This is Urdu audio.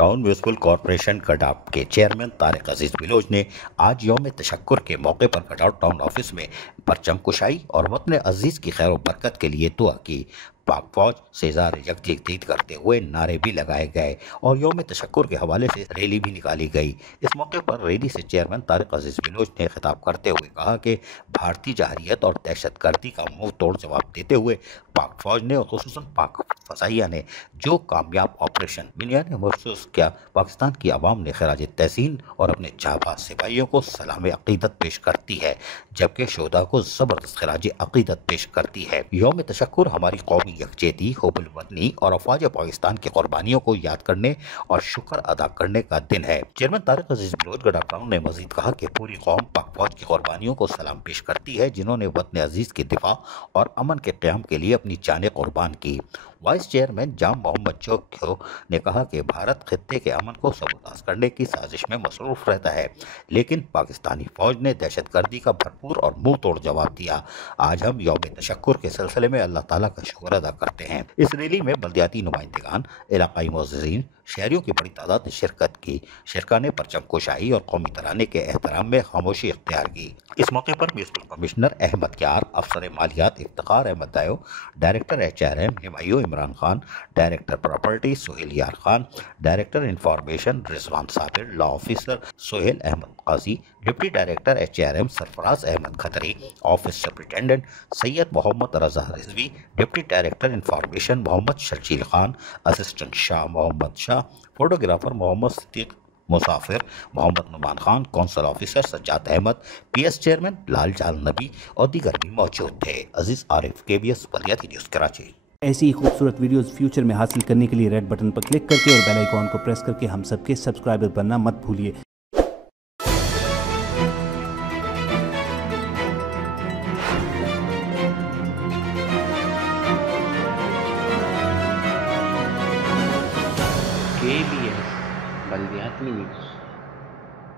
ٹاؤن میونسپل کارپوریشن گڈاپ کے چیئرمین طارق عزیز بلوچ نے آج یوم تشکر کے موقع پر گڈاپ ٹاؤن آفس میں پرچم کشائی اور وطن عزیز کی خیر و برکت کے لیے دعا کی۔ پاک فوج سے اظہار یکجہتی کرتے ہوئے نعرے بھی لگائے گئے اور یوم تشکر کے حوالے سے ریلی بھی نکالی گئی۔ اس موقع پر ریلی سے چیئرمین طارق عزیز بلوچ نے خطاب کرتے ہوئے کہا کہ بھارتی جارحیت اور دہشت گردی کا منہ توڑ جواب دیتے ہوئے پاک فوج نے اور خصوصاً پاک فضائیہ نے جو کامیاب آپریشن دنیا نے محسوس کیا، پاکستان کی عوام نے خراج تحسین اور اپنے جانباز سپاہیوں کو سلام عقیدت پیش کرتی ہے، جبکہ شہداء کو زبردست خراج عقیدت پیش کرتی ہے۔ یوم تشکر ہماری قومی یکجہتی، حب الوطنی اور افواج پاکستان کی قربانیوں کو یاد کرنے اور شکر ادا کرنے کا دن ہے۔ چیئرمین طارق عزیز بلوچ گڈاپ ٹاؤن نے مزید کہا کہ پوری قوم پاک فوج کی قربانیوں کو سلام پیش کرتی ہے، جنہوں نے وطن عزیز کی دفاع اور امن کے قیام کے لیے اپنی جانیں قربان کی۔ وائس چیئرمین جام محمد چوکھیو نے کہا کہ بھارت خطے کے امن کو سبوتاژ کرنے کی سازش میں مصروف رہتا ہے، لیکن پاکستانی فوج نے دہشت گردی کا بھرپور اور منہ توڑ جواب دیا۔ آج ہم یوم تشکر کے سلسلے میں اللہ تعالیٰ کا شکر ادا کرتے ہیں۔ اس ریلی میں بلدیاتی نمائندگان، علاقائی معززین، شہریوں کی بڑی تعداد نے شرکت کی۔ شرکا نے پرچم کشائی اور قومی ترانے کے احترام میں خاموشی اختیار کی۔ اس موقع پر میونسپل کمشنر احمد کیار، افسر مالیات Iftikhar Ahmed Dayo, director HRM Humayun Imran Khan, director property Sohail Yar Khan, director information Rizwan Sabir, law officer Sohail Ahmed Qazi, deputy director HRM Sarfraz Ahmed Khatri, office superintendent Syed Muhammad Raza Rizvi, deputy director information Muhammad Sharjeel Khan, assistant Shah Muhammad Shah, photographer Muhammad Siddique Musafir, Muhammad Noman Khan, council officer Sajjad Ahmed, PS chairman لال جال نبی اور دیگر بھی موجود تھے۔ عزیز عارف، KBS بلدیاتی نیوز کراچی۔ ایسی ہی خوبصورت ویڈیوز فیوچر میں حاصل کرنے کے لیے ریڈ بٹن پر کلک کر کے اور بیل آئیکن کو پریس کر کے ہم سب کے سبسکرائبر بننا مت بھولیے۔ KBS بلدیاتی نیوز